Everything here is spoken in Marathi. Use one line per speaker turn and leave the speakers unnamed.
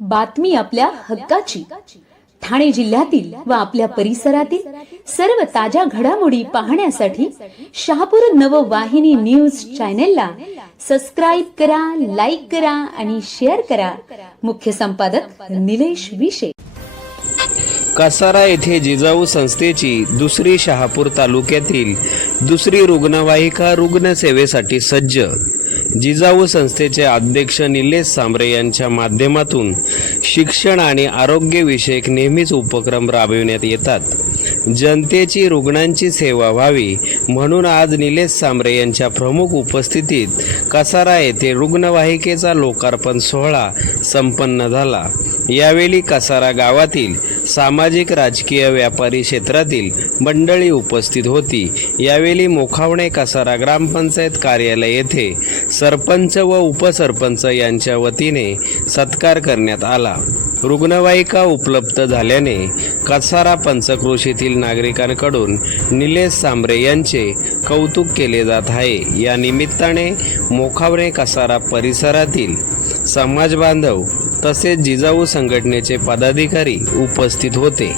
बातमी आपल्या हक्काची. ठाणे जिल्ह्यातील व आपल्या परिसरातील सर्व ताज्या घडामोडी पाहण्यासाठी शहापूर नववाहिनी न्यूज चॅनेलला सबस्क्राईब करा लाईक करा आणि शेअर करा. मुख्य संपादक निलेश विशे.
कसारा येथे जिजाऊ संस्थेची दुसरी शहापूर तालुक्यातील दुसरी रुग्णवाहिका रुग्णसेवेसाठी सज्ज जिजाऊ संस्थेचे अध्यक्ष निलेश सांबरे यांच्या माध्यमातून शिक्षण आणि आरोग्यविषयक नेहमीच उपक्रम राबविण्यात येतात. जनतेची रुग्णांची सेवा व्हावी म्हणून आज निलेश सांबरे यांच्या प्रमुख उपस्थितीत कसारा येथे रुग्णवाहिकेचा लोकार्पण सोहळा संपन्न झाला. यावेळी कसारा गावातील सामाजिक राजकीय व्यापारी क्षेत्रातील मंडळी उपस्थित होती. यावेळी मोखावणे कसारा ग्रामपंचायत कार्यालय येथे सरपंच व उपसरपंच यांच्या वतीने सत्कार करण्यात आला. रुग्णवाहिका उपलब्ध झाल्याने कसारा पंचक्रोशीतील नागरिकांकडून निलेश सांबरे यांचे कौतुक केले जात आहे. या निमित्ताने मोखावणे कसारा परिसरातील समाज बांधव तसेच जिजाऊ संघटनेचे पदाधिकारी उपस्थित होते.